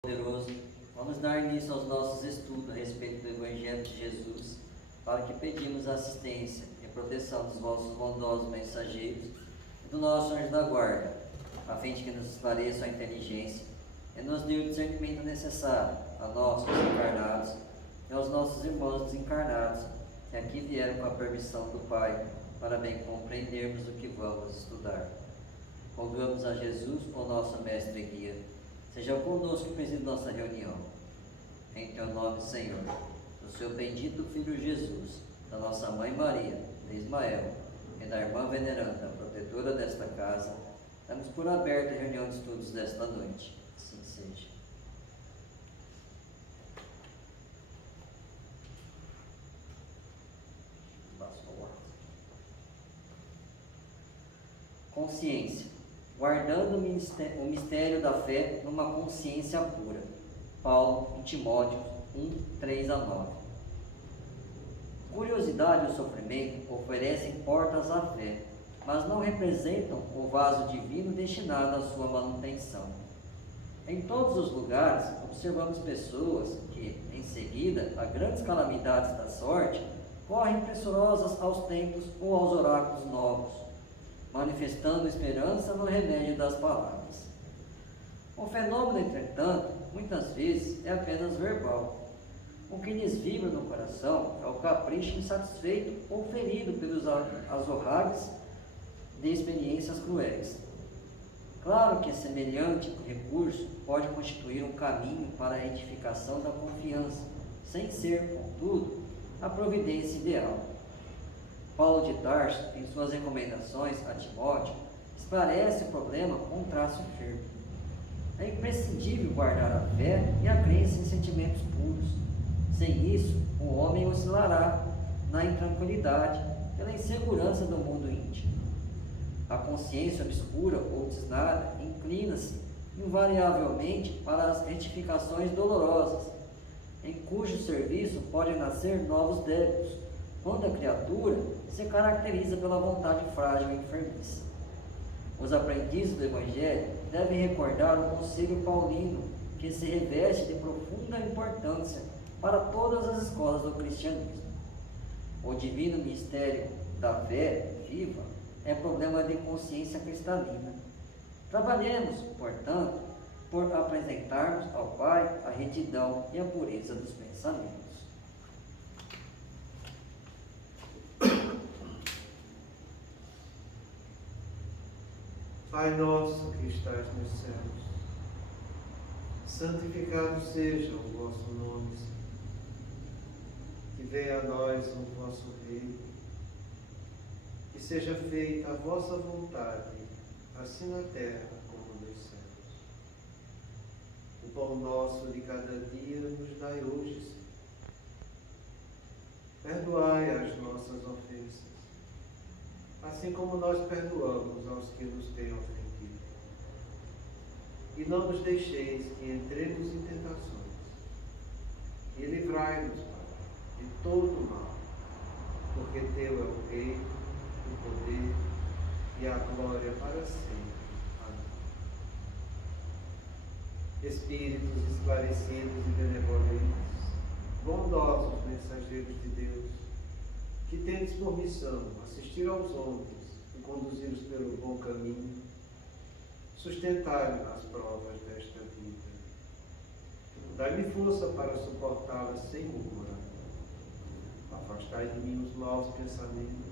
Poderoso, vamos dar início aos nossos estudos a respeito do Evangelho de Jesus, para que pedimos assistência e proteção dos vossos bondosos mensageiros e do nosso anjo da guarda, a fim de que nos esclareça a inteligência e nos dê o discernimento necessário a nós, os encarnados, e aos nossos irmãos desencarnados, que aqui vieram com a permissão do Pai, para bem compreendermos o que vamos estudar. Rogamos a Jesus, o nosso mestre e guia, seja conosco e preside nossa reunião. Em teu nome, Senhor, do seu bendito Filho Jesus, da nossa Mãe Maria, de Ismael, e da irmã veneranda, protetora desta casa, damos por aberta a reunião de estudos desta noite. Assim seja. Consciência. Guardando o mistério da fé numa consciência pura. Paulo, em Timóteo 1, 3-9. Curiosidade e o sofrimento oferecem portas à fé, mas não representam o vaso divino destinado à sua manutenção. Em todos os lugares, observamos pessoas que, em seguida a grandes calamidades da sorte, correm pressurosas aos templos ou aos oráculos novos, manifestando esperança no remédio das palavras. O fenômeno, entretanto, muitas vezes é apenas verbal. O que lhes vibra no coração é o capricho insatisfeito ou ferido pelos azorragues de experiências cruéis. Claro que semelhante recurso pode constituir um caminho para a edificação da confiança, sem ser, contudo, a providência ideal. Paulo de Tarso, em suas recomendações a Timóteo, esclarece o problema com um traço firme. É imprescindível guardar a fé e a crença em sentimentos puros. Sem isso, o homem oscilará na intranquilidade, pela insegurança do mundo íntimo. A consciência obscura ou desnada inclina-se invariavelmente para as retificações dolorosas, em cujo serviço podem nascer novos débitos, quando a criatura se caracteriza pela vontade frágil e enfermiça. Os aprendizes do Evangelho devem recordar o conselho paulino, que se reveste de profunda importância para todas as escolas do cristianismo. O divino mistério da fé viva é problema de consciência cristalina. Trabalhemos, portanto, por apresentarmos ao Pai a retidão e a pureza dos pensamentos. Pai nosso que estás nos céus, santificado seja o vosso nome, Senhor. Que venha a nós o vosso reino, que seja feita a vossa vontade, assim na terra como nos céus. O pão nosso de cada dia nos dai hoje, Senhor. Perdoai as nossas ofensas, assim como nós perdoamos aos que nos têm ofendido. E não nos deixeis que entremos em tentações, e livrai-nos, Pai, de todo o mal, porque teu é o reino, o poder e a glória para sempre. Amém. Espíritos esclarecidos e benevolentes, bondosos mensageiros de Deus, que tendes por missão assistir aos homens e conduzi-los pelo bom caminho, sustentai-me nas provas desta vida. Dai-me força para suportá-las sem murmurar. Afastai de mim os maus pensamentos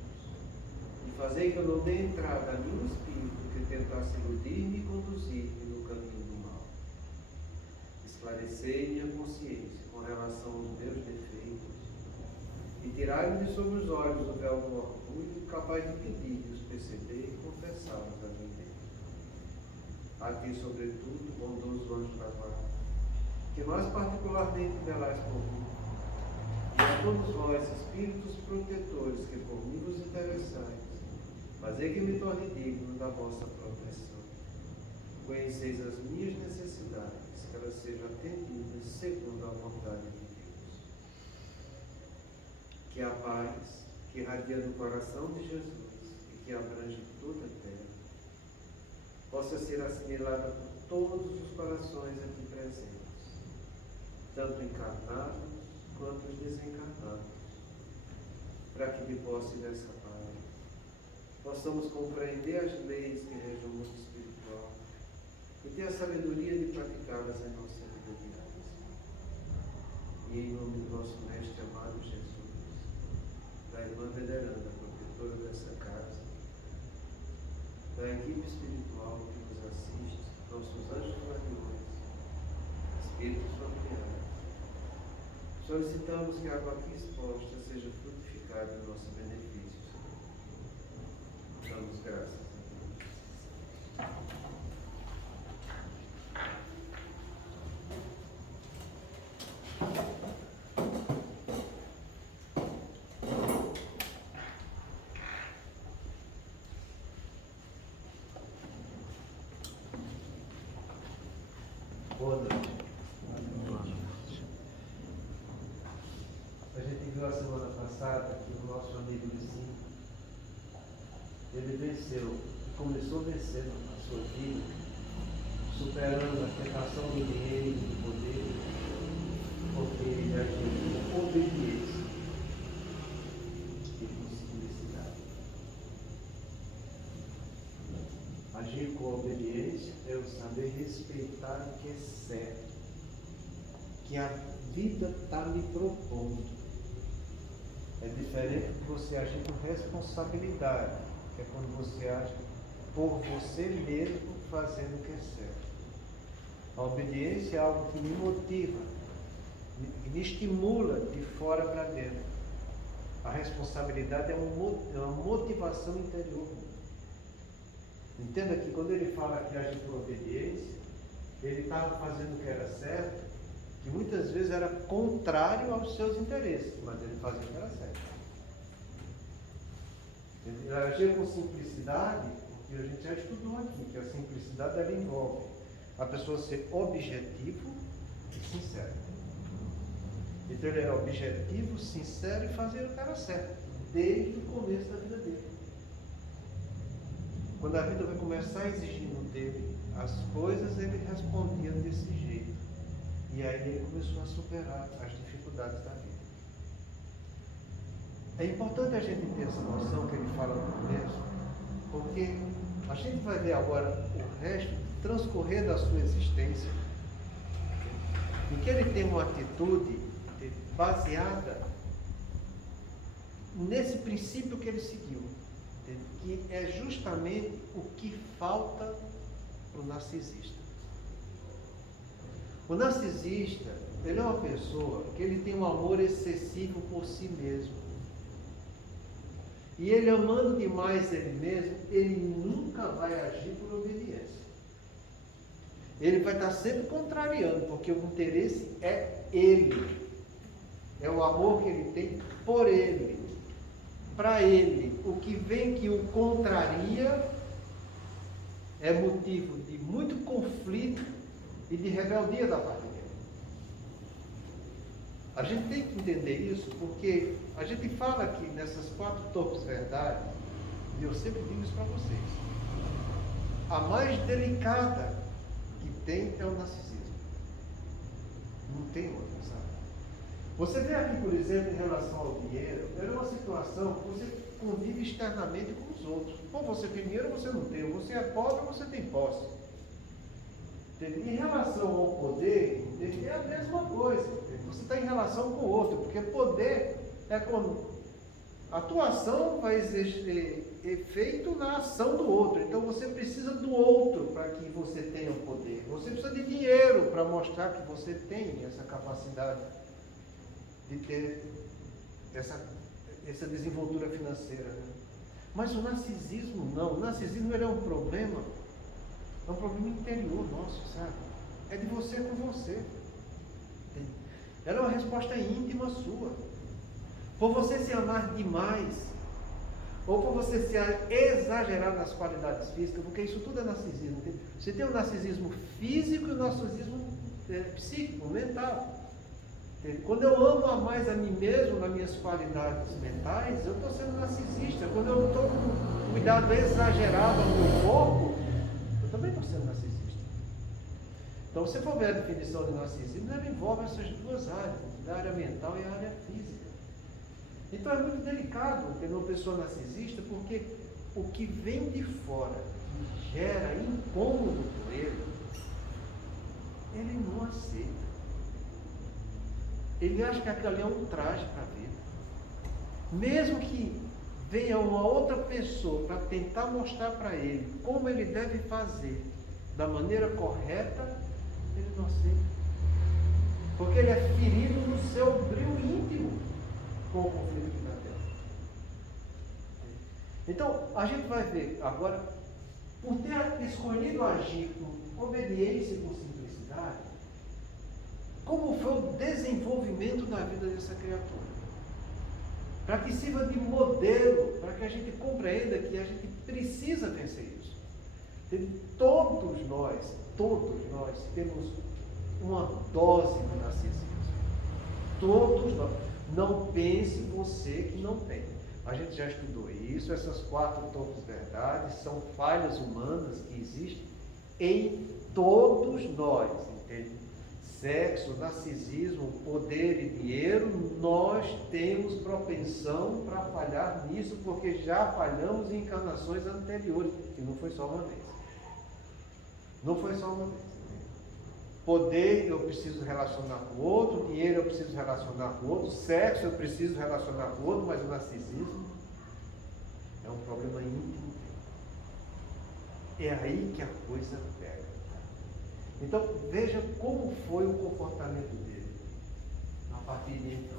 e fazei que eu não dê entrada a nenhum espírito que tentasse iludir-me e conduzir-me no caminho do mal. Esclarecei minha consciência com relação aos meus defeitos e tirai-me de sobre os olhos o véu do orgulho, capaz de impedir-os perceber e confessá-los a mim mesmo. A ti, sobretudo, bondoso anjo da guarda, que mais particularmente velais por mim, e a todos vós, espíritos protetores, que por mim vos interessais, fazei que me torne digno da vossa proteção. Conheceis as minhas necessidades, que elas sejam atendidas segundo a vontade de Deus. Que a paz, que irradia do coração de Jesus e que abrange toda a terra, possa ser assimilada por todos os corações aqui presentes tanto encarnados quanto os desencarnados, para que de posse dessa paz possamos compreender as leis que regem o mundo espiritual e ter a sabedoria de praticá-las em nossa vida diária. E em nome do nosso Mestre amado Jesus, da Irmã Veneranda, protetora dessa casa, da equipe espiritual que nos assiste, nossos anjos guardiões, espíritos familiares, solicitamos que a água aqui exposta seja frutificada em nosso benefício, Senhor. Damos graças a Deus. Boa noite. A gente viu a semana passada que o nosso amigo Licinho, ele venceu, começou vencendo a sua vida, superando a tentação do dinheiro e do poder, porque ele agiu com obediência e com simplicidade. Agir com obediência é o saber respeitar o que é certo, que a vida está me propondo. É diferente de você agir com responsabilidade, que é quando você age por você mesmo fazendo o que é certo. A obediência é algo que me motiva, me estimula de fora para dentro. A responsabilidade é uma motivação interior. Entenda que quando ele fala que age por obediência, ele estava fazendo o que era certo, que muitas vezes era contrário aos seus interesses, mas ele fazia o que era certo. Ele agia com simplicidade, porque a gente já estudou aqui, que a simplicidade ela envolve a pessoa ser objetivo e sincero. Então ele era objetivo, sincero e fazia o que era certo, desde o começo da vida dele. Quando a vida vai começar exigindo dele as coisas, ele respondia desse jeito. E aí ele começou a superar as dificuldades da vida. É importante a gente ter essa noção que ele fala no começo, porque a gente vai ver agora o resto transcorrer da sua existência, em que ele tem uma atitude baseada nesse princípio que ele seguiu, que é justamente o que falta para o narcisista. O narcisista, ele é uma pessoa que ele tem um amor excessivo por si mesmo. E ele amando demais ele mesmo, ele nunca vai agir por obediência. Ele vai estar sempre contrariando, porque o interesse é ele. É o amor que ele tem por ele. Para ele, o que vem que o contraria é motivo de muito conflito e de rebeldia da parte dele. A gente tem que entender isso, porque a gente fala aqui nessas 4 torpes verdades, e eu sempre digo isso para vocês. A mais delicada que tem é o narcisismo. Não tem outra, sabe? Você vê aqui, por exemplo, em relação ao dinheiro, é uma situação que você convive externamente com os outros. Ou você tem dinheiro ou você não tem. Ou você é pobre ou você tem posse. Em relação ao poder, é a mesma coisa. Você está em relação com o outro, porque poder é quando a tua ação vai exercer efeito na ação do outro. Então você precisa do outro para que você tenha o poder. Você precisa de dinheiro para mostrar que você tem essa capacidade de ter essa desenvoltura financeira. Né? Mas o narcisismo não. O narcisismo ele é um problema interior nosso, sabe? É de você com você. Ela é uma resposta íntima sua. Por você se amar demais, ou por você se exagerar nas qualidades físicas, porque isso tudo é narcisismo. Você tem o narcisismo físico e o narcisismo psíquico, mental. Quando eu amo a mais a mim mesmo, nas minhas qualidades mentais, eu estou sendo narcisista. Quando eu estou com cuidado exagerado ao meu corpo, eu também estou sendo narcisista. Então, se você for ver a definição de narcisismo, ela envolve essas duas áreas, a área mental e a área física. Então, é muito delicado ter uma pessoa narcisista, porque o que vem de fora, que gera incômodo com ele não aceita. Ele acha que aquilo ali é um traje para a vida. Mesmo que venha uma outra pessoa para tentar mostrar para ele como ele deve fazer da maneira correta, ele não aceita. Porque ele é ferido no seu brilho íntimo com o conflito que está dentro. Então, a gente vai ver agora, por ter escolhido agir com obediência e com simplicidade, como foi o desenvolvimento da vida dessa criatura. Para que sirva de modelo, para que a gente compreenda que a gente precisa vencer isso. Todos nós temos uma dose de narcisismo. Todos nós. Não pense você que não tem. A gente já estudou isso, essas 4 topos verdades são falhas humanas que existem em todos nós, entende? Sexo, narcisismo, poder e dinheiro, nós temos propensão para falhar nisso, porque já falhamos em encarnações anteriores, e não foi só uma vez. Não foi só uma vez. Poder eu preciso relacionar com o outro, dinheiro eu preciso relacionar com o outro, sexo eu preciso relacionar com o outro, mas o narcisismo é um problema íntimo. É aí que a coisa pega. Então, veja como foi o comportamento dele a partir de então.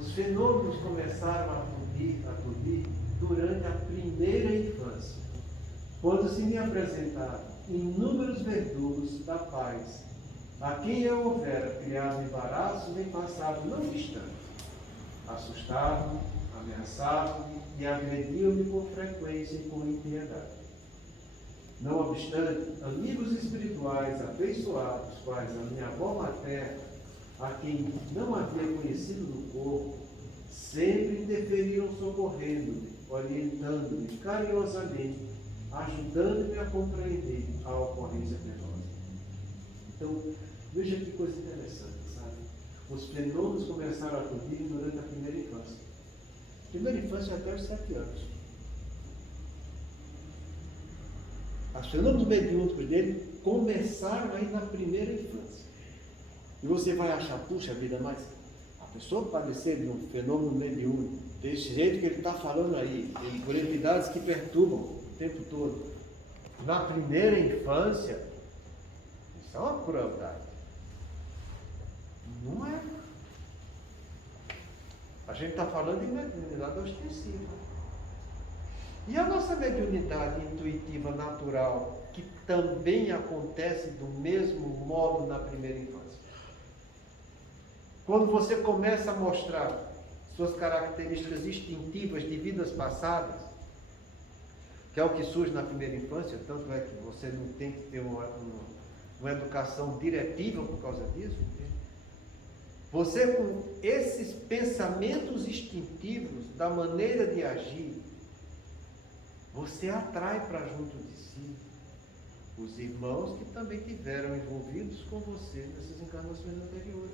Os fenômenos começaram a acudir durante a primeira infância, quando se me apresentaram inúmeros verdugos da paz, a quem eu houvera criado embaraço nem passado não distante. Assustavam, ameaçavam e agrediam-me com frequência e com impiedade. Não obstante, amigos espirituais afeiçoados, quais a minha avó materna, a quem não havia conhecido do corpo, sempre interferiram socorrendo-me, orientando-me carinhosamente, ajudando-me a compreender a ocorrência penosa. Então, veja que coisa interessante, sabe? Os fenômenos começaram a acudir durante a primeira infância. Primeira infância até os 7 anos. Os fenômenos mediúnicos dele começaram aí na primeira infância. E você vai achar, puxa vida, mas a pessoa padecer de um fenômeno mediúnico, desse jeito que ele está falando aí, por entidades que perturbam o tempo todo, na primeira infância, isso é uma crueldade. Não é. A gente está falando de mediunidade ostensiva. E a nossa mediunidade intuitiva natural, que também acontece do mesmo modo na primeira infância. Quando você começa a mostrar suas características instintivas de vidas passadas, que é o que surge na primeira infância, tanto é que você não tem que ter uma educação diretiva por causa disso. Você, com esses pensamentos instintivos da maneira de agir, você atrai para junto de si os irmãos que também tiveram envolvidos com você nessas encarnações anteriores.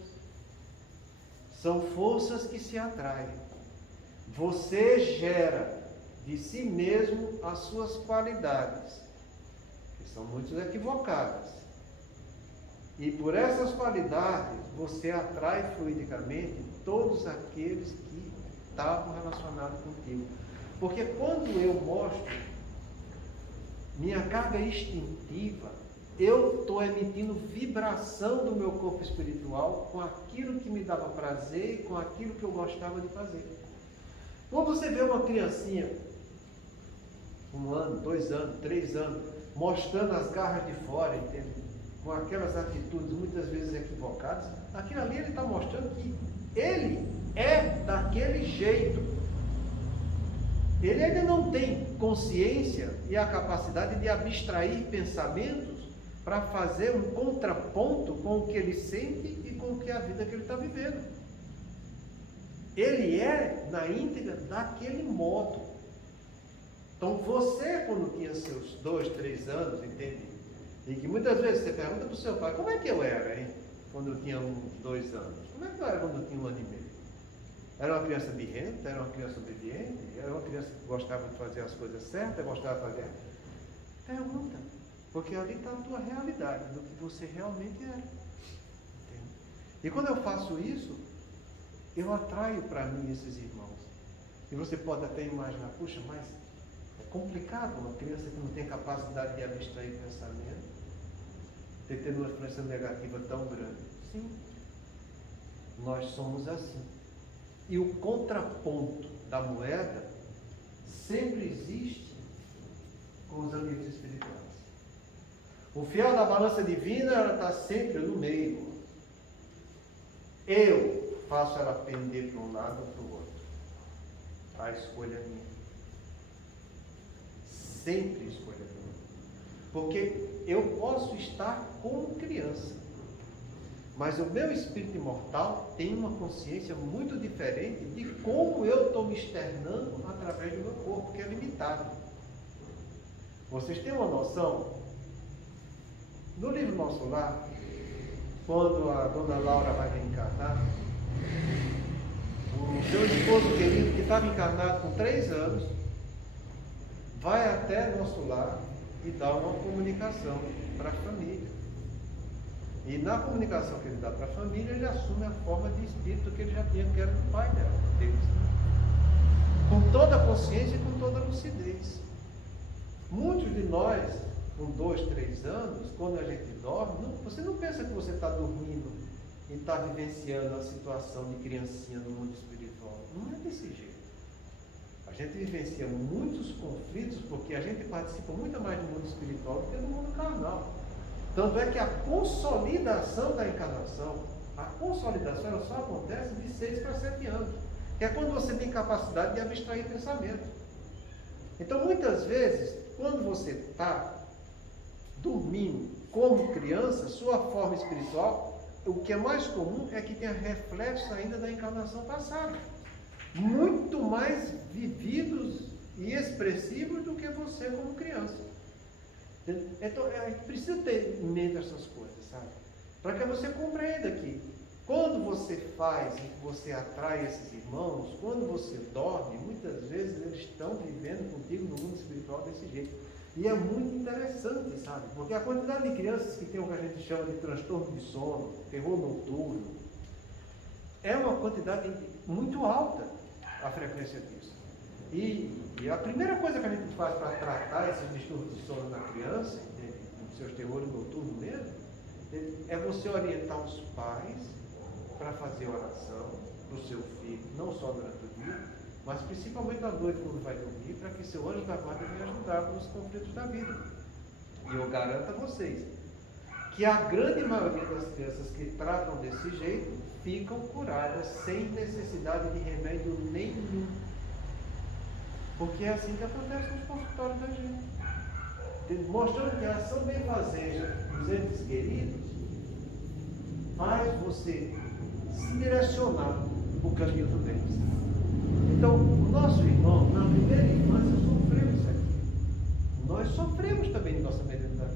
São forças que se atraem. Você gera de si mesmo as suas qualidades, que são muito equivocadas. E por essas qualidades, você atrai fluidicamente todos aqueles que estavam relacionados contigo. Porque quando eu mostro minha carga instintiva, eu estou emitindo vibração do meu corpo espiritual com aquilo que me dava prazer e com aquilo que eu gostava de fazer. Quando você vê uma criancinha, 1 ano, 2 anos, 3 anos, mostrando as garras de fora, entende? Com aquelas atitudes muitas vezes equivocadas, aquilo ali ele está mostrando que ele é daquele jeito. Ele ainda não tem consciência e a capacidade de abstrair pensamentos para fazer um contraponto com o que ele sente e com o que é a vida que ele está vivendo. Ele é, na íntegra, daquele modo. Então você, quando tinha seus 2, 3 anos, entende? E que muitas vezes você pergunta para o seu pai, como é que eu era, hein? Quando eu tinha uns 2 anos. Como é que eu era quando eu tinha 1 ano e meio? Era uma criança birrenta, era uma criança obediente, era uma criança que gostava de fazer as coisas certas, gostava de fazer. Pergunta, porque ali está a tua realidade, do que você realmente era. Entende? E quando eu faço isso, eu atraio para mim esses irmãos. E você pode até imaginar, puxa, mas é complicado uma criança que não tem capacidade de abstrair pensamento, ter uma influência negativa tão grande. Sim, nós somos assim. E o contraponto da moeda sempre existe com os ambientes espirituais. O fiel da balança divina, ela está sempre no meio. Eu faço ela pender para um lado ou para o outro. A escolha é minha. Sempre escolha minha. Porque eu posso estar como criança, mas o meu espírito imortal tem uma consciência muito diferente de como eu estou me externando através do meu corpo, que é limitado. Vocês têm uma noção? No livro Nosso Lar, quando a dona Laura vai reencarnar, o seu esposo querido, que estava encarnado com 3 anos, vai até Nosso Lar e dá uma comunicação para a família. E na comunicação que ele dá para a família, ele assume a forma de espírito que ele já tinha, que era do pai deles. Com toda a consciência e com toda a lucidez. Muitos de nós, com 2, 3 anos, quando a gente dorme, você não pensa que você está dormindo e está vivenciando a situação de criancinha no mundo espiritual. Não é desse jeito. A gente vivencia muitos conflitos porque a gente participa muito mais do mundo espiritual do que do mundo carnal. Tanto é que a consolidação da encarnação, a consolidação ela só acontece de 6 para 7 anos, que é quando você tem capacidade de abstrair pensamento. Então, muitas vezes, quando você está dormindo como criança, sua forma espiritual, o que é mais comum é que tenha reflexos ainda da encarnação passada, muito mais vividos e expressivos do que você como criança. Então, precisa ter em mente essas coisas, sabe? Para que você compreenda que quando você faz e você atrai esses irmãos, quando você dorme, muitas vezes eles estão vivendo contigo no mundo espiritual desse jeito. E é muito interessante, sabe? Porque a quantidade de crianças que tem o que a gente chama de transtorno de sono, terror noturno, é uma quantidade muito alta a frequência disso. E a primeira coisa que a gente faz para tratar esses distúrbios de sono na criança, nos seus terrores noturnos mesmo, é você orientar os pais para fazer oração para o seu filho, não só durante o dia, mas principalmente à noite quando vai dormir, para que seu anjo da guarda venha ajudar nos conflitos da vida. E eu garanto a vocês que a grande maioria das crianças que tratam desse jeito ficam curadas sem necessidade de remédio nenhum. Porque é assim que acontece nos consultórios da gente. Mostrando que a ação benfazeja dos entes queridos faz você se direcionar para o caminho do bem. Então, o nosso irmão, na primeira infância, sofreu isso aqui. Nós sofremos também em nossa mediunidade.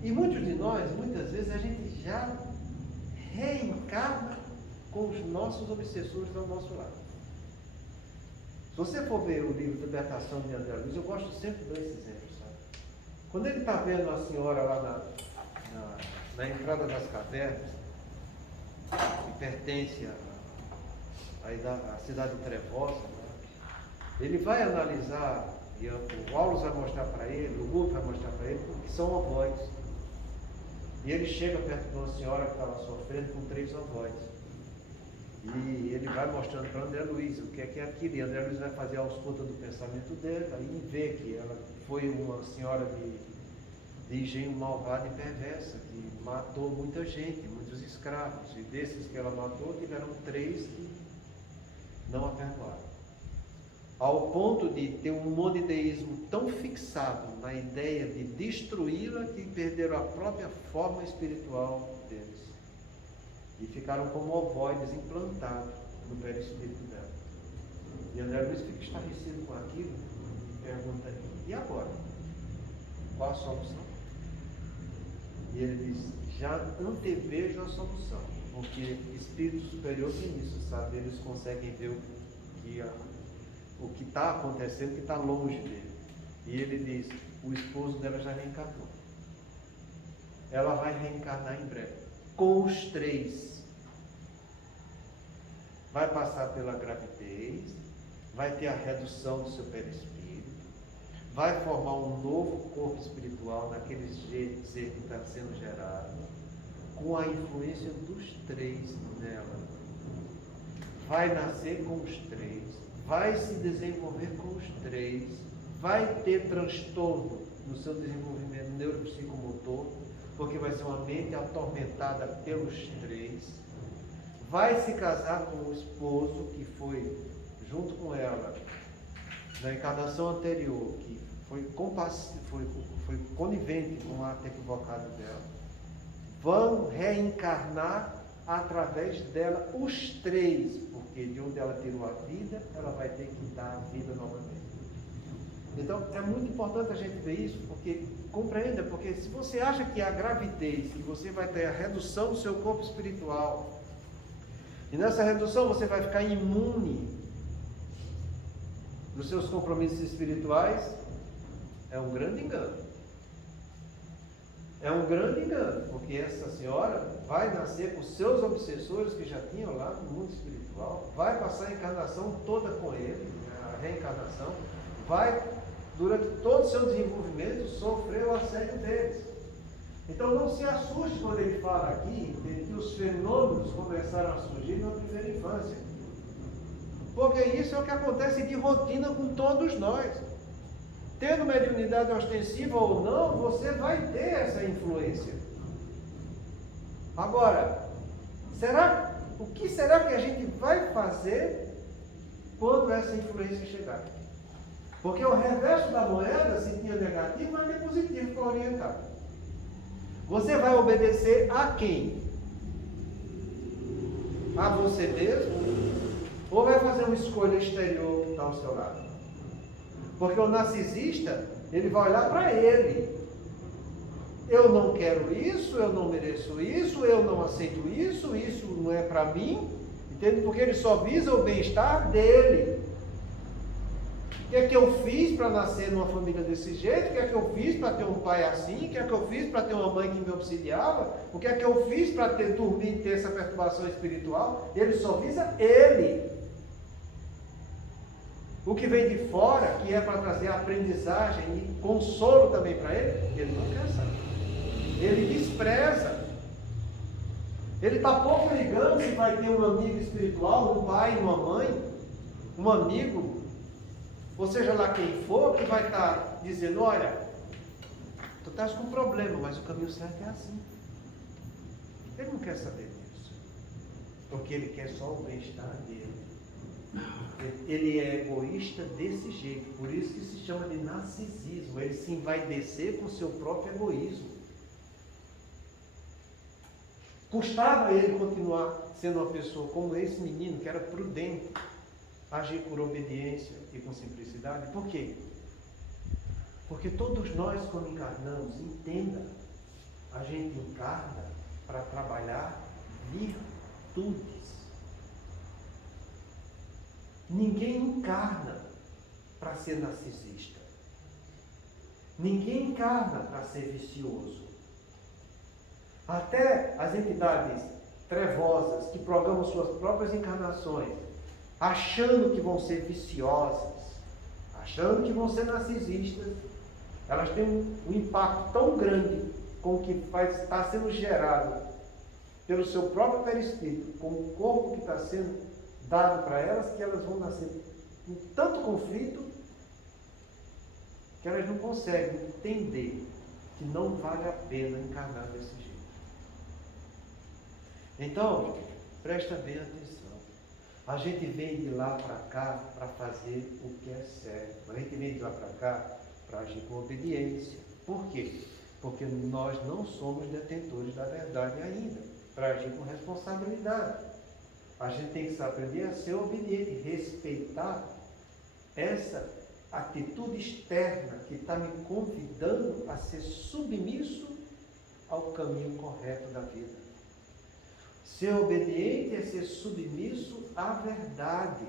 E muitos de nós, muitas vezes, a gente já reencarna com os nossos obsessores ao nosso lado. Se você for ver o livro Libertação de André Luiz, eu gosto sempre de dar esse exemplo, sabe? Quando ele está vendo a senhora lá na entrada das cavernas, que pertence à cidade trevosa, né? Ele vai analisar, e o Aulus vai mostrar para ele, o Guto vai mostrar para ele, que são avós. E ele chega perto de uma senhora que estava sofrendo com 3 avós. E ele vai mostrando para André Luiz o que é aquilo. E André Luiz vai fazer a ausculta do pensamento dele, aí vê que ela foi uma senhora de engenho malvado e perversa, que matou muita gente, muitos escravos. E desses que ela matou, tiveram 3 que não a perdoaram. Ao ponto de ter um monoteísmo tão fixado na ideia de destruí-la que perderam a própria forma espiritual deles. E ficaram como ovoides implantados no perispírito dela. E André Luiz fica estarrecido com aquilo e pergunta: e agora? Qual a solução? E ele diz, já antevejo a solução, porque espírito superior tem isso, sabe? Eles conseguem ver o que está acontecendo, o que está longe dele. E ele diz, o esposo dela já reencarnou. Ela vai reencarnar em breve, com os 3. Vai passar pela gravidez, vai ter a redução do seu perispírito, vai formar um novo corpo espiritual naquele ser que está sendo gerado, com a influência dos 3 nela. Vai nascer com os 3, vai se desenvolver com os 3, vai ter transtorno no seu desenvolvimento neuropsicomotor, porque vai ser uma mente atormentada pelos 3. Vai se casar com o esposo que foi junto com ela na encarnação anterior, que foi conivente com o ato equivocado dela. Vão reencarnar através dela os 3, porque de onde ela tirou a vida, ela vai ter que dar a vida novamente. Então é muito importante a gente ver isso, porque compreenda, porque se você acha que a gravidez, que você vai ter a redução do seu corpo espiritual, e nessa redução você vai ficar imune dos seus compromissos espirituais, é um grande engano. É um grande engano, porque essa senhora vai nascer com seus obsessores que já tinham lá no mundo espiritual, vai passar a encarnação toda com ele, a reencarnação, vai, durante todo o seu desenvolvimento, sofrer o assédio deles. Então não se assuste quando ele fala aqui de que os fenômenos começaram a surgir na primeira infância. Porque isso é o que acontece de rotina com todos nós. Tendo mediunidade ostensiva ou não, você vai ter essa influência. Agora, o que será que a gente vai fazer quando essa influência chegar? Porque o reverso da moeda, se tinha negativo, vai ter positivo para orientar. Você vai obedecer a quem? A você mesmo? Ou vai fazer uma escolha exterior que está ao seu lado? Porque o narcisista, ele vai olhar para ele. Eu não quero isso, eu não mereço isso, eu não aceito isso, isso não é para mim. Entende? Porque ele só visa o bem-estar dele. O que é que eu fiz para nascer numa família desse jeito? O que é que eu fiz para ter um pai assim? O que é que eu fiz para ter uma mãe que me auxiliava? O que é que eu fiz para dormir e ter essa perturbação espiritual? Ele só visa ele. O que vem de fora, que é para trazer aprendizagem e consolo também para ele não quer saber. Ele despreza. Ele está pouco ligando se vai ter um amigo espiritual, um pai, uma mãe, um amigo, ou seja lá quem for, que vai estar dizendo, olha, tu estás com um problema, mas o caminho certo é assim. Ele não quer saber disso, porque ele quer só o bem-estar dele. Ele é egoísta desse jeito, por isso que se chama de narcisismo. Ele se envaidecer com o seu próprio egoísmo. Custava ele continuar sendo uma pessoa como esse menino, que era prudente, agir por obediência e com simplicidade. Por quê? Porque todos nós, quando encarnamos, entenda, a gente encarna para trabalhar virtudes. Ninguém encarna para ser narcisista. Ninguém encarna para ser vicioso. Até as entidades trevosas que programam suas próprias encarnações, achando que vão ser viciosas, achando que vão ser narcisistas, elas têm um impacto tão grande com o que está sendo gerado pelo seu próprio perispírito, com o corpo que está sendo dado para elas, que elas vão nascer em tanto conflito que elas não conseguem entender que não vale a pena encarnar desse jeito. Então, presta bem atenção. A gente vem de lá para cá para fazer o que é certo. A gente vem de lá para cá para agir com obediência. Por quê? Porque nós não somos detentores da verdade ainda. Para agir com responsabilidade. A gente tem que aprender a ser obediente, respeitar essa atitude externa que está me convidando a ser submisso ao caminho correto da vida. Ser obediente é ser submisso à verdade.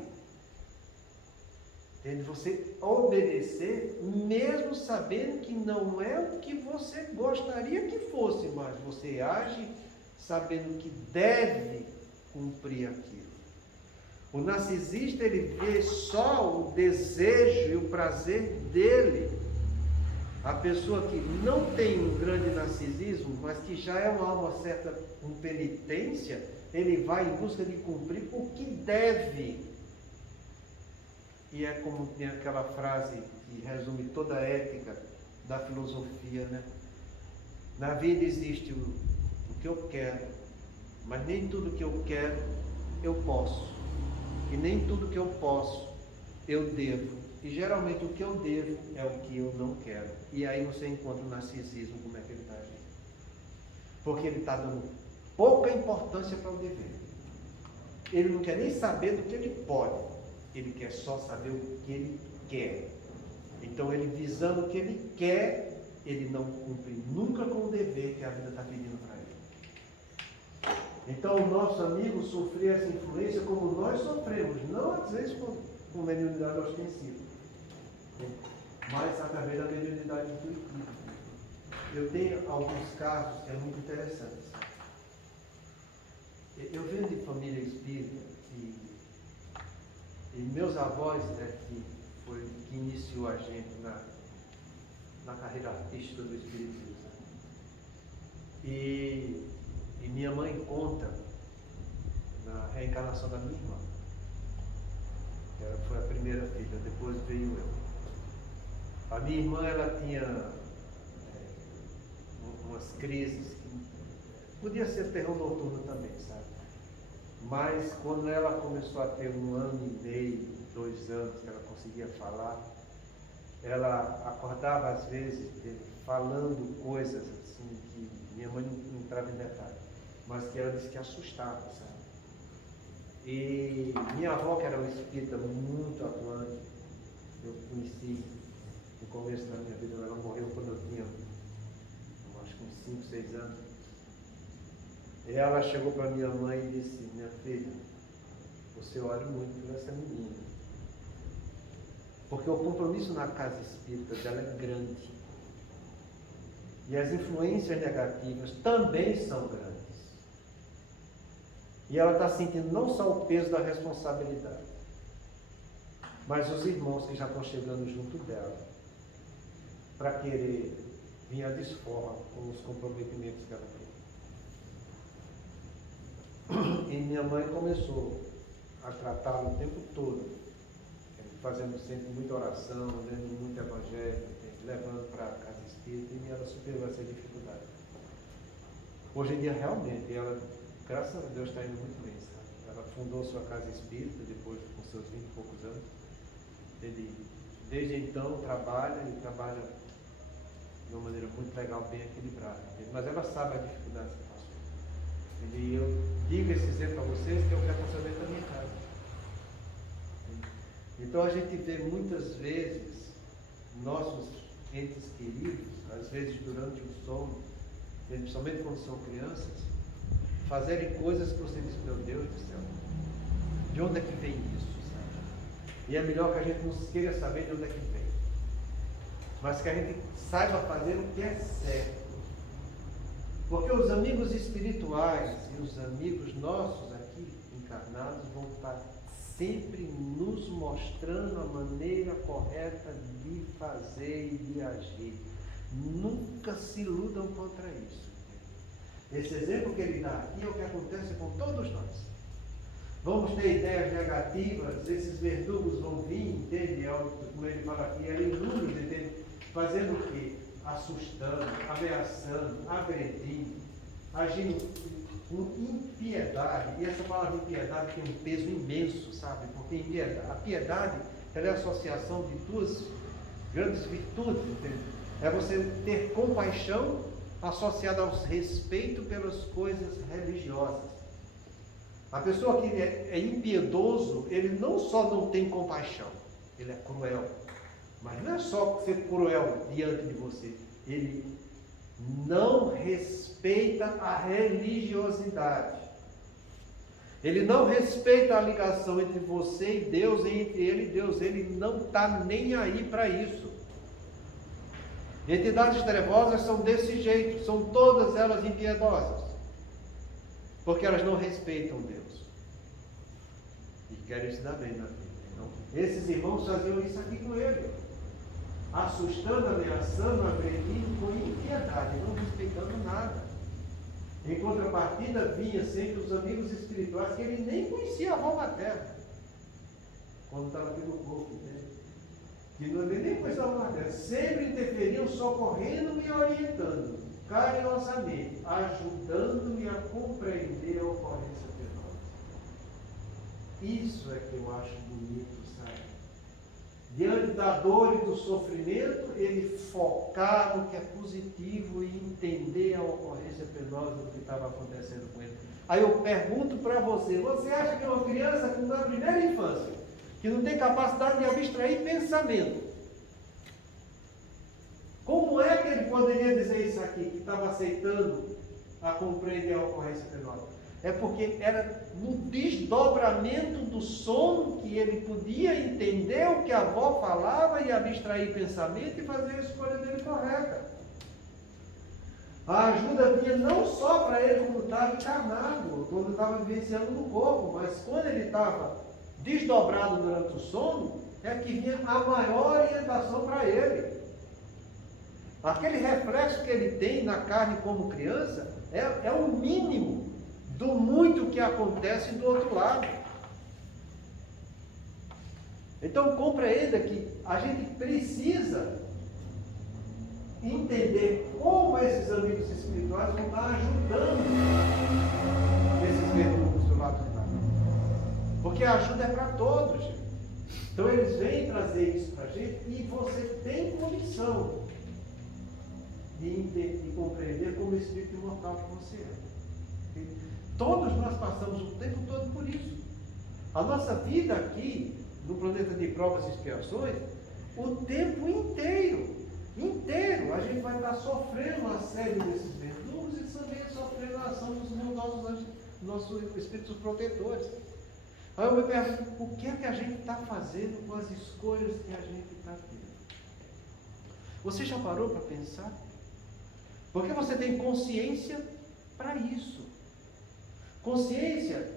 Entende? Você obedecer, mesmo sabendo que não é o que você gostaria que fosse, mas você age sabendo que deve cumprir aquilo. O narcisista, ele vê só o desejo e o prazer dele. A pessoa que não tem um grande narcisismo, mas que já é uma alma certa com penitência, ele vai em busca de cumprir o que deve. E é como tem aquela frase que resume toda a ética da filosofia, né? Na vida existe o que eu quero, mas nem tudo que eu quero eu posso. E nem tudo que eu posso eu devo. E geralmente o que eu devo é o que eu não quero. E aí você encontra o narcisismo, como é que ele está agindo. Porque ele está dando pouca importância para o dever. Ele não quer nem saber do que ele pode. Ele quer só saber o que ele quer. Então ele visando o que ele quer, ele não cumpre nunca com o dever que a vida está pedindo para ele. Então o nosso amigo sofreu essa influência como nós sofremos, não às vezes com mediunidade ostensiva, mas através da mediunidade intuitiva. Eu tenho alguns casos que é muito interessantes. Eu venho de família espírita e meus avós, né, que foi que iniciou a gente na carreira artística do espiritismo. E minha mãe conta na reencarnação da minha irmã. Ela foi a primeira filha, depois veio eu. A minha irmã, ela tinha umas crises que podia ser terror noturno também, sabe? Mas quando ela começou a ter 1 ano e meio, 2 anos que ela conseguia falar, ela acordava às vezes falando coisas assim que minha mãe não entrava em detalhe, mas que ela disse que assustava, sabe? E minha avó, que era uma espírita muito atuante, eu conheci no começo da minha vida, ela morreu quando eu tinha, acho que uns 5, 6 anos. E ela chegou para minha mãe e disse: minha filha, você ore muito por essa menina, porque o compromisso na casa espírita dela é grande. E as influências negativas também são grandes. E ela está sentindo não só o peso da responsabilidade, mas os irmãos que já estão chegando junto dela, para querer vir à desforra com os comprometimentos que ela tem. E minha mãe começou a tratá-la o tempo todo, fazendo sempre muita oração, lendo muito evangelho, levando para a casa espírita, e ela superou essa dificuldade. Hoje em dia, realmente, ela, graças a Deus, está indo muito bem, sabe? Ela fundou sua casa espírita depois, com seus 20 e poucos anos. Desde então, trabalha de uma maneira muito legal, bem equilibrada. Mas ela sabe a dificuldade que passou. E eu digo esse exemplo para vocês, que é o que aconteceu dentro da minha casa. Então a gente vê muitas vezes nossos entes queridos, às vezes durante o sono, principalmente quando são crianças, fazerem coisas que você diz: meu Deus do céu, de onde é que vem isso? Sabe? E é melhor que a gente não queira saber de onde é que vem, mas que a gente saiba fazer o que é certo. Porque os amigos espirituais e os amigos nossos aqui encarnados vão estar sempre nos mostrando a maneira correta de fazer e de agir. Nunca se iludam contra isso. Esse exemplo que ele dá aqui é o que acontece com todos nós. Vamos ter ideias negativas, esses verdugos vão vir, entende? Como ele fala aqui, é inúmeros, entende? Fazendo o quê? Assustando, ameaçando, agredindo, agindo com impiedade. E essa palavra impiedade tem um peso imenso, sabe? Porque a piedade, ela é a associação de 2 grandes virtudes, entende? É você ter compaixão associada ao respeito pelas coisas religiosas. A pessoa que é impiedoso, ele não só não tem compaixão, ele é cruel. Mas não é só ser cruel diante de você, ele não respeita a religiosidade. Ele não respeita a ligação entre você e Deus, e entre ele e Deus. Ele não está nem aí para isso. Entidades trevosas são desse jeito, são todas elas impiedosas, porque elas não respeitam Deus e querem se dar bem na vida. Então, esses irmãos faziam isso aqui com ele, assustando, ameaçando, agredindo com impiedade, não respeitando nada. Em contrapartida, vinha sempre os amigos espirituais que ele nem conhecia a avó materna, quando estava aqui no corpo dele. Que não nem conhecia a avó materna, sempre interferiam, socorrendo-me e orientando, carinhosamente, ajudando-me a compreender a ocorrência penosa. Isso é que eu acho bonito, sabe? Diante da dor e do sofrimento, ele focar no que é positivo e entender a ocorrência penosa do que estava acontecendo com ele. Aí eu pergunto para você, você acha que é uma criança com na primeira infância, que não tem capacidade de abstrair pensamento, como é que ele poderia dizer isso aqui, que estava aceitando a compreender a ocorrência penosa? É porque era no desdobramento do sono que ele podia entender o que a avó falava e abstrair pensamento e fazer a escolha dele correta. A ajuda vinha não só para ele quando estava encarnado, quando estava vivenciando no corpo, mas quando ele estava desdobrado durante o sono, é que vinha a maior orientação para ele. Aquele reflexo que ele tem na carne como criança é o mínimo do muito que acontece do outro lado. Então compreenda que a gente precisa entender como esses amigos espirituais vão estar ajudando esses verdugos do lado de lá. Porque a ajuda é para todos. Então eles vêm trazer isso para a gente e você tem condição de compreender como espírito imortal que você é. Todos nós passamos o tempo todo por isso. A nossa vida aqui, no planeta de provas e expiações, o tempo inteiro, a gente vai estar sofrendo a série desses verdugos e também sofrendo a ação dos nossos anjos, nossos espíritos protetores. Aí eu me pergunto, o que é que a gente está fazendo com as escolhas que a gente está tendo? Você já parou para pensar? Porque você tem consciência para isso. Consciência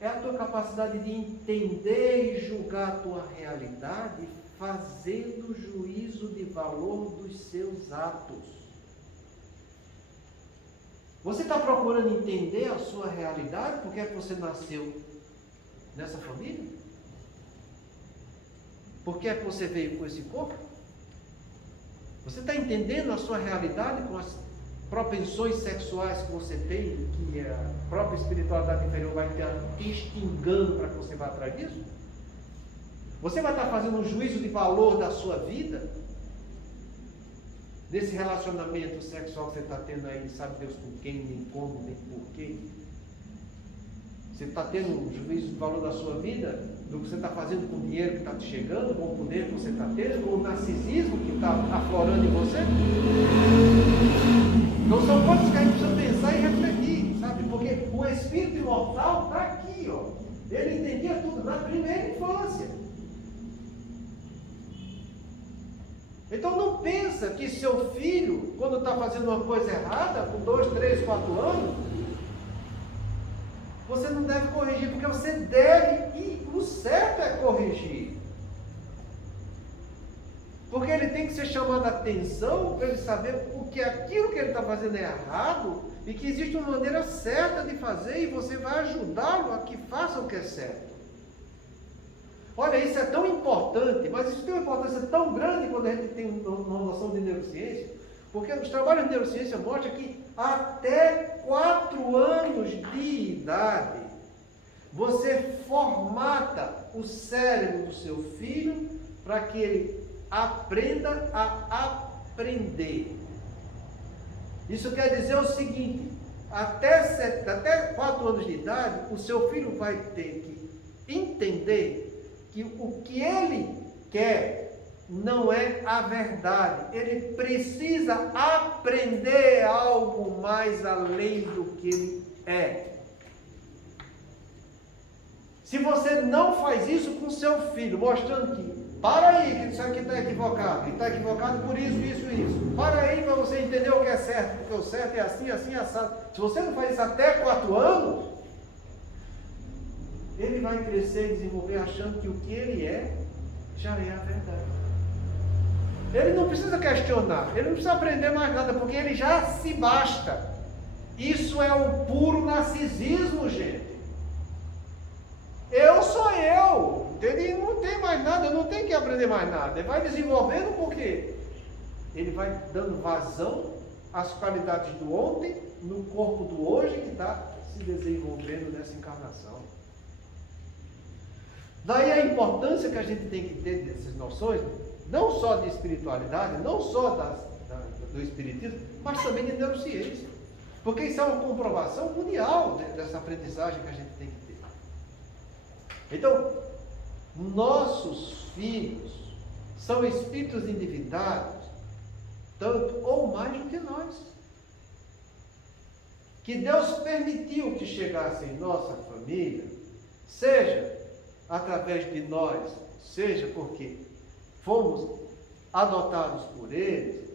é a tua capacidade de entender e julgar a tua realidade, fazendo juízo de valor dos seus atos. Você está procurando entender a sua realidade, porque é que você nasceu nessa família? Por que é que você veio com esse corpo? Você está entendendo a sua realidade com as propensões sexuais que você tem, que a própria espiritualidade inferior vai te instigando para que você vá atrás disso? Você vai estar fazendo um juízo de valor da sua vida, desse relacionamento sexual que você está tendo aí, sabe Deus com quem, nem como, nem porquê? Você está tendo um juízo de valor da sua vida, do que você está fazendo com o dinheiro que está te chegando, com o poder que você está tendo, com o narcisismo que está aflorando em você? Não são coisas que a gente precisa pensar e refletir, sabe? Porque o espírito imortal está aqui, ó. Ele entendia tudo na primeira infância. Então não pensa que seu filho, quando está fazendo uma coisa errada, com 2, 3, 4 anos, você não deve corrigir, porque você deve, e o certo é corrigir. Porque ele tem que ser chamado a atenção para ele saber o que aquilo que ele está fazendo é errado e que existe uma maneira certa de fazer e você vai ajudá-lo a que faça o que é certo. Olha, isso é tão importante, mas isso tem uma importância tão grande quando a gente tem uma noção de neurociência, porque os trabalhos de neurociência mostram que até 4 anos de idade você formata o cérebro do seu filho para que ele aprenda a aprender. Isso quer dizer o seguinte: até 4 anos de idade, o seu filho vai ter que entender que o que ele quer não é a verdade. Ele precisa aprender algo mais além do que ele é. Se você não faz isso com seu filho, mostrando que, para aí, que isso aqui está equivocado, ele está equivocado por isso, isso e isso. Para aí para você entender o que é certo, porque o certo é assim, assim, assado. Se você não faz isso até 4 anos, ele vai crescer e desenvolver achando que o que ele é, já é a verdade. Ele não precisa questionar, ele não precisa aprender mais nada, porque ele já se basta. Isso é o puro narcisismo, gente. Eu sou eu, entende? Não tem mais nada, eu não tenho que aprender mais nada. Ele vai desenvolvendo porque ele vai dando vazão às qualidades do ontem, no corpo do hoje que está se desenvolvendo nessa encarnação. Daí a importância que a gente tem que ter dessas noções, não só de espiritualidade, não só do espiritismo, mas também de neurociência. Porque isso é uma comprovação mundial dessa aprendizagem que a gente tem que ter. Então, nossos filhos são espíritos endividados, tanto ou mais do que nós. Que Deus permitiu que chegasse em nossa família, seja através de nós, seja porque fomos adotados por eles,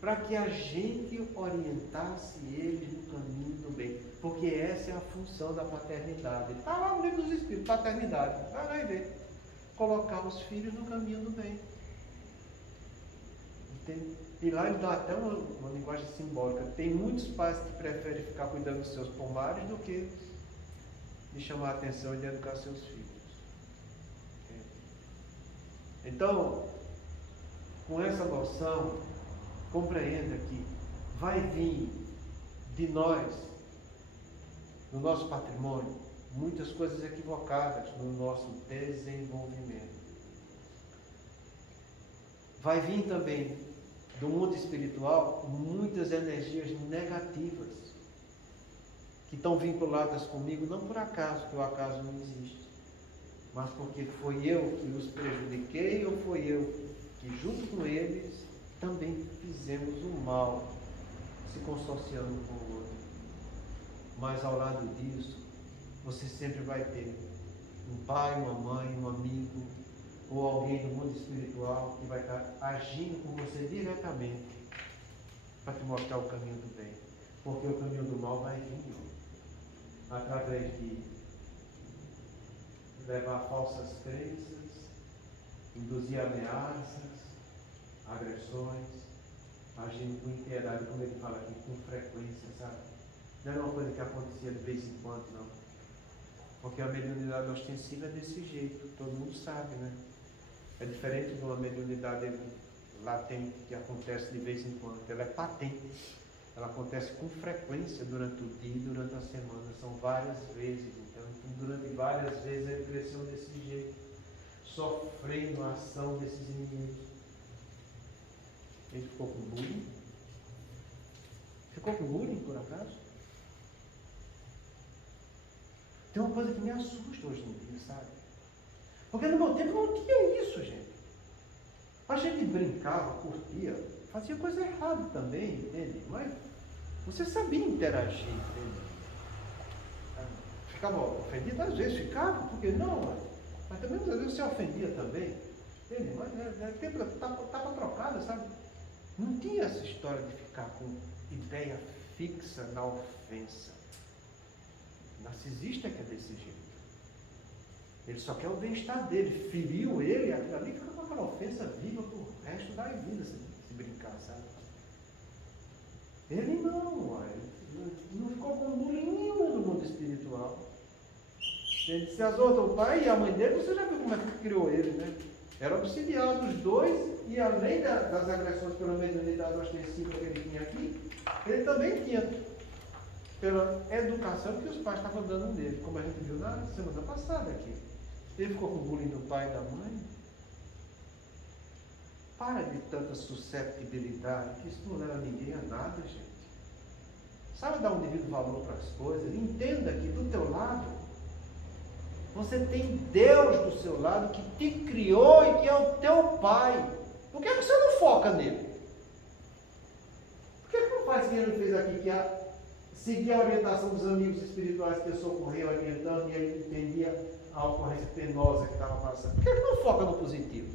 para que a gente orientasse eles no caminho do bem. Porque essa é a função da paternidade. Está lá no livro dos Espíritos, paternidade. Vai lá e vê. Colocar os filhos no caminho do bem. Entende? E lá ele dá até uma linguagem simbólica. Tem muitos pais que preferem ficar cuidando dos seus pomares do que de chamar a atenção e de educar seus filhos. Então, com essa noção, compreenda que vai vir de nós, no nosso patrimônio, muitas coisas equivocadas no nosso desenvolvimento. Vai vir também do mundo espiritual muitas energias negativas que estão vinculadas comigo, não por acaso, porque o acaso não existe, mas porque foi eu que os prejudiquei ou foi eu que, junto com eles, também fizemos o mal, se consorciando com o outro. Mas ao lado disso, você sempre vai ter um pai, uma mãe, um amigo, ou alguém do mundo espiritual que vai estar agindo com você diretamente para te mostrar o caminho do bem. Porque o caminho do mal vai vir através de levar falsas crenças, induzir ameaças, agressões, agindo com integridade, como ele fala aqui, com frequência, sabe? Não é uma coisa que acontecia de vez em quando, não. Porque a mediunidade ostensiva é desse jeito, todo mundo sabe, né? É diferente de uma mediunidade latente que acontece de vez em quando. Ela é patente. Ela acontece com frequência durante o dia e durante a semana. São várias vezes. Então, durante várias vezes ele cresceu desse jeito, sofrendo a ação desses inimigos. Ele ficou com bullying? Ficou com bullying, por acaso? Tem uma coisa que me assusta hoje em dia, sabe? Porque no meu tempo não tinha isso, gente. A gente brincava, curtia, fazia coisa errada também, entende? Mas você sabia interagir, entende? Ficava ofendido, às vezes ficava, porque não, mas também às vezes você ofendia também, entende? Mas tempo estava trocada, sabe? Não tinha essa história de ficar com ideia fixa na ofensa. Narcisista é que é desse jeito. Ele só quer o bem-estar dele. Feriu ele, aquilo ali fica com aquela ofensa viva pro resto da vida, se brincar, sabe? Ele não, ele não ficou com bullying nenhum no mundo espiritual. Ele se azoutou o pai e a mãe dele, você já viu como é que criou ele, né? Era auxiliar dos dois, e além das agressões pela mediunidade ostensiva que ele tinha aqui, ele também tinha pela educação que os pais estavam dando nele, como a gente viu na semana passada aqui. Ele ficou com o bullying do pai e da mãe. Para de tanta susceptibilidade, que isso não leva ninguém a nada, gente. Sabe dar um devido valor para as coisas? Entenda que do teu lado, você tem Deus do seu lado que te criou e que é o teu pai. Por que você não foca nele? Por que não faz o que ele fez aqui, que é seguir a orientação dos amigos espirituais que socorreu orientando e ele entendia a ocorrência penosa que estava passando? Por que não foca no positivo?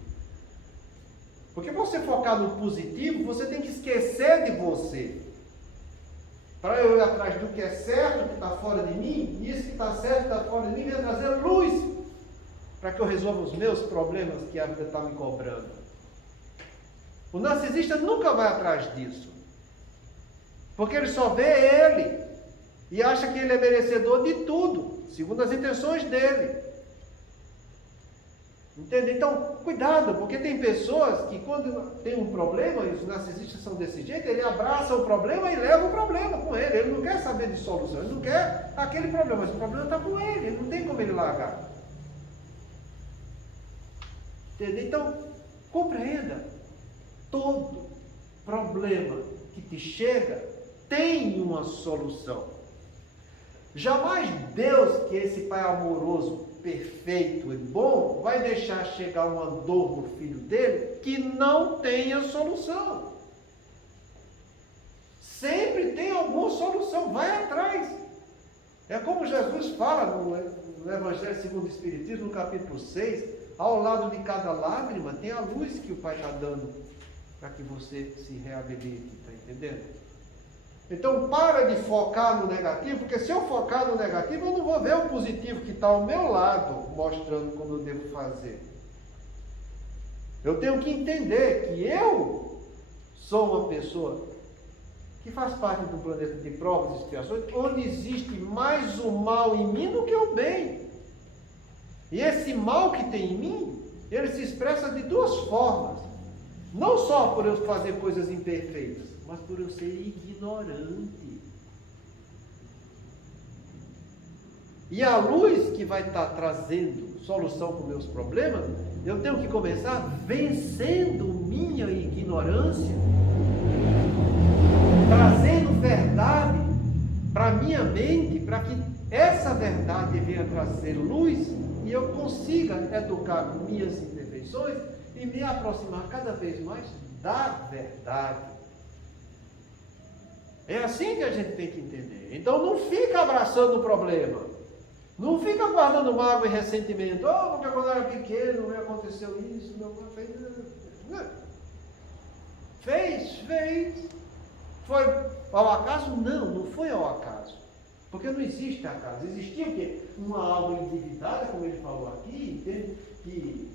Porque você focar no positivo, você tem que esquecer de você. Para eu ir atrás do que é certo, que está fora de mim, e isso que está certo, que está fora de mim, vai trazer luz para que eu resolva os meus problemas que a vida está me cobrando. O narcisista nunca vai atrás disso. Porque ele só vê ele e acha que ele é merecedor de tudo, segundo as intenções dele. Entende? Então, cuidado, porque tem pessoas que quando tem um problema, e os narcisistas são desse jeito, ele abraça o problema e leva o problema com ele. Ele não quer saber de solução, ele não quer aquele problema, mas o problema está com ele não tem como ele largar. Entende? Então, compreenda, todo problema que te chega tem uma solução. Jamais Deus, que é esse Pai amoroso, perfeito e bom, vai deixar chegar uma dor no filho dele que não tenha solução. Sempre tem alguma solução, vai atrás. É como Jesus fala no Evangelho segundo o Espiritismo, no capítulo 6, ao lado de cada lágrima tem a luz que o Pai está dando para que você se reabilite, está entendendo? Então para de focar no negativo, porque se eu focar no negativo, eu não vou ver o positivo que está ao meu lado, mostrando como eu devo fazer. Eu tenho que entender que eu sou uma pessoa que faz parte do planeta de provas e expiações, onde existe mais o mal em mim do que o bem. E esse mal que tem em mim, ele se expressa de duas formas. Não só por eu fazer coisas imperfeitas, mas por eu ser ignorante. E a luz que vai estar trazendo solução para os meus problemas, eu tenho que começar vencendo minha ignorância, trazendo verdade para minha mente, para que essa verdade venha trazer luz e eu consiga educar minhas imperfeições e me aproximar cada vez mais da verdade. É assim que a gente tem que entender. Então não fica abraçando o problema. Não fica guardando mágoa e ressentimento. Oh, porque quando eu era pequeno, aconteceu isso, meu pai fez. Não. Fez. Foi ao acaso? Não foi ao acaso. Porque não existe acaso. Existia o quê? Uma alma endividada, como ele falou aqui, entende? Que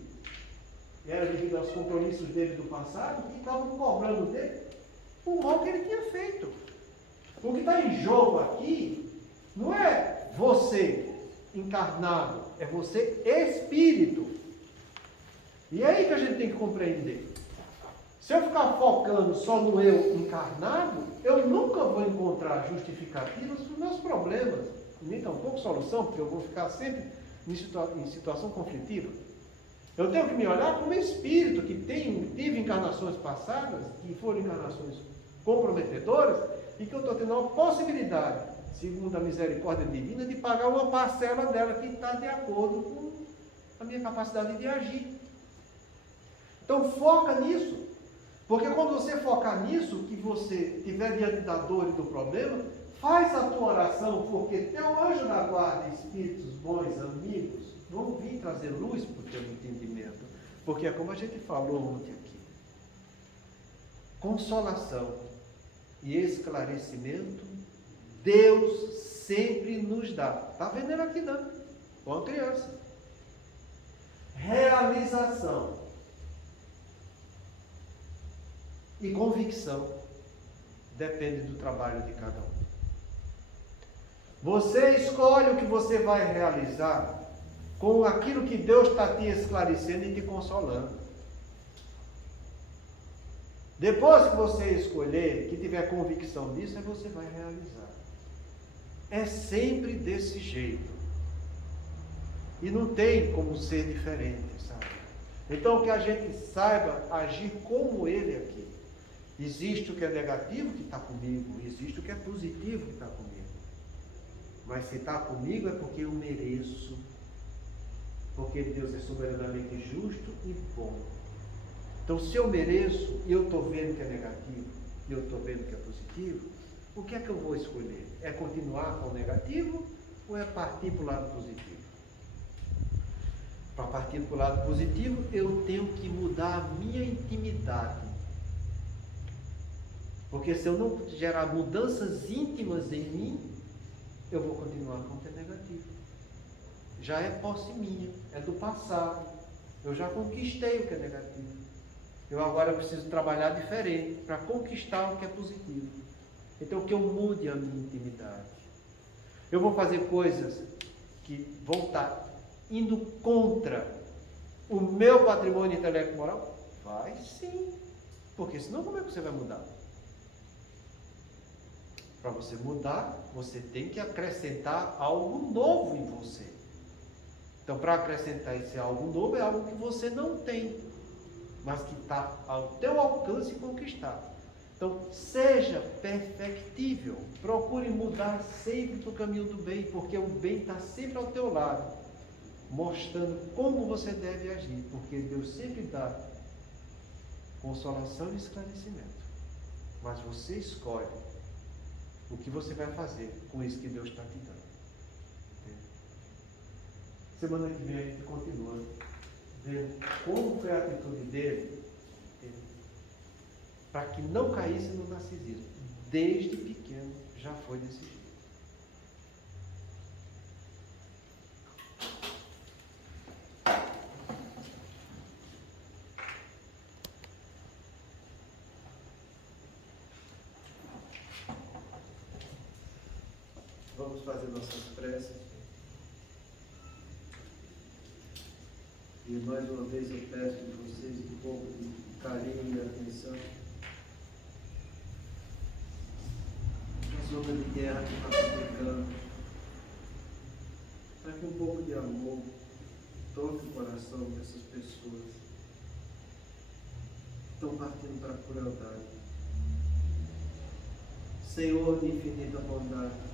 era devido aos compromissos dele do passado, que estavam cobrando dele o mal que ele tinha feito. O que está em jogo aqui não é você encarnado, é você espírito. E é aí que a gente tem que compreender. Se eu ficar focando só no eu encarnado, eu nunca vou encontrar justificativas para os meus problemas, nem tampouco solução, porque eu vou ficar sempre em situação conflitiva. Eu tenho que me olhar como espírito que tive encarnações passadas, que foram encarnações comprometedoras, e que eu estou tendo a possibilidade, segundo a misericórdia divina, de pagar uma parcela dela que está de acordo com a minha capacidade de agir. Então foca nisso, porque quando você focar nisso, que você estiver diante da dor e do problema, faz a tua oração, porque teu anjo da guarda, espíritos bons, amigos, vão vir trazer luz para o teu entendimento, porque é como a gente falou ontem aqui, consolação e esclarecimento, Deus sempre nos dá. Está vendo ele aqui dando, com a criança. Realização e convicção depende do trabalho de cada um. Você escolhe o que você vai realizar com aquilo que Deus está te esclarecendo e te consolando. Depois que você escolher, que tiver convicção disso, aí você vai realizar. É sempre desse jeito. E não tem como ser diferente, sabe? Então que a gente saiba agir como ele aqui. Existe o que é negativo que está comigo, existe o que é positivo que está comigo. Mas se está comigo é porque eu mereço. Porque Deus é soberanamente justo e bom. Então, se eu mereço e eu estou vendo que é negativo e eu estou vendo que é positivo, o que é que eu vou escolher? É continuar com o negativo ou é partir para o lado positivo? Para partir para o lado positivo, eu tenho que mudar a minha intimidade. Porque se eu não gerar mudanças íntimas em mim, eu vou continuar com o que é negativo. Já é posse minha, é do passado. Eu já conquistei o que é negativo. Eu agora preciso trabalhar diferente para conquistar o que é positivo. Então, que eu mude a minha intimidade. Eu vou fazer coisas que vão estar indo contra o meu patrimônio intelecto moral? Vai sim. Porque senão como é que você vai mudar? Para você mudar, você tem que acrescentar algo novo em você. Então, para acrescentar esse algo novo, é algo que você não tem, mas que está ao teu alcance conquistar. Então, seja perfectível. Procure mudar sempre para o caminho do bem, porque o bem está sempre ao teu lado, mostrando como você deve agir, porque Deus sempre dá consolação e esclarecimento. Mas você escolhe o que você vai fazer com isso que Deus está te dando. Entende? Semana que vem a gente continua vendo como foi a atitude dele, para que não caísse no narcisismo. Desde pequeno já foi desse jeito. Vamos fazer nossas preces. E mais uma vez eu peço de vocês um pouco de carinho e atenção. A zona de guerra que está complicando. Para que um pouco de amor toque o coração dessas pessoas que estão partindo para a crueldade. Senhor de infinita bondade,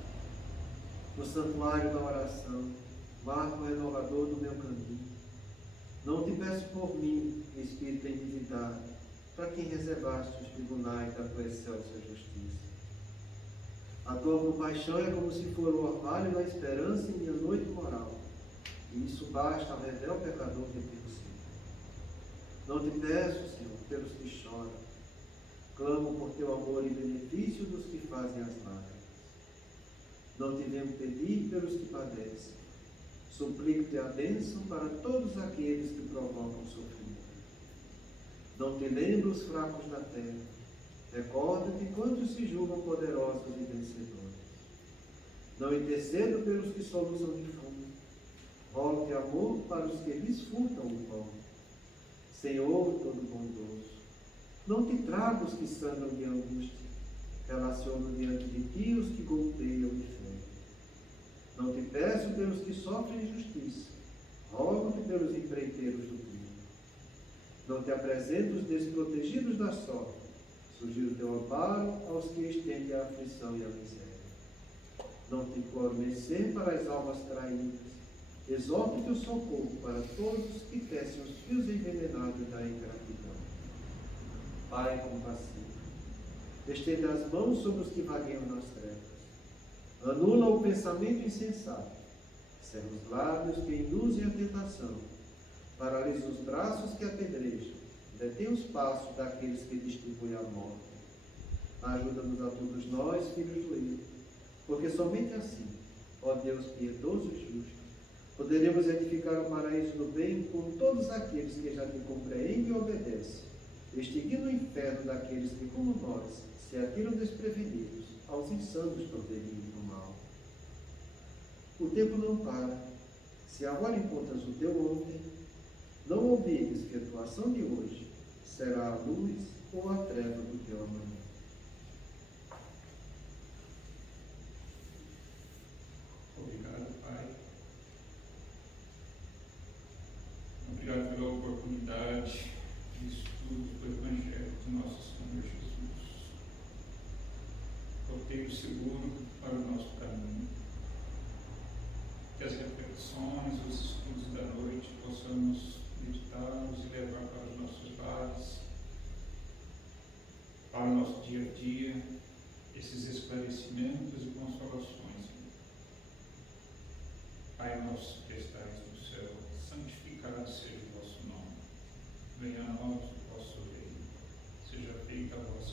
no santuário da oração, marco renovador do meu caminho. Não te peço por mim, Espírito em divindade, para quem reservaste os tribunais da tua excelsa justiça. A tua compaixão é como se for o orvalho da esperança em minha noite moral, e isso basta ao rebelde pecador que tenho sido. Não te peço, Senhor, pelos que choram, clamo por teu amor e benefício dos que fazem as lágrimas. Não te venho pedir pelos que padecem, suplico-te a bênção para todos aqueles que provocam sofrimento. Não te lembro os fracos da terra, recorda-te quantos se julgam poderosos e vencedores. Não intercedo pelos que soluçam de fome, rogo-te amor para os que lhes furtam o pão. Senhor todo bondoso, não te trago os que sangram de angústia, relaciono diante de ti os que golpeiam e ferem. Não te peço pelos que sofrem injustiça, rogo-te pelos empreiteiros do crime. Não te apresento os desprotegidos da sorte, sugiro teu amparo aos que estendem a aflição e a miséria. Não te imploro mercê para as almas traídas, exorto teu socorro para todos que tecem os fios envenenados da ingratidão. Pai compassivo, estenda as mãos sobre os que vagueiam nas trevas. Anula o pensamento insensato, cerra os lábios que induzem a tentação, paralisa os braços que apedrejam, detém os passos daqueles que distribuem a morte. Ajuda-nos a todos nós, filhos do erro, porque somente assim, ó Deus piedoso e justo, poderemos edificar o paraíso do bem com todos aqueles que já te compreendem e obedecem, extinguindo o inferno daqueles que, como nós, se atiram desprevenidos aos insanos torvelinhos do mal. O tempo não para. Se agora encontras o teu ontem, não ouvides que a tua ação de hoje será a luz ou a treva do teu amanhã. Obrigado, Pai. Obrigado pela oportunidade de estudo do Evangelho de nosso Senhor Jesus. Roteiro seguro para o nosso caminho. Que as reflexões, os estudos da noite possamos meditá-los e levar para os nossos lares, para o nosso dia a dia, esses esclarecimentos e consolações. Pai nosso que estais no céu, santificado seja o vosso nome. Venha a nós o vosso reino. Seja feita a vossa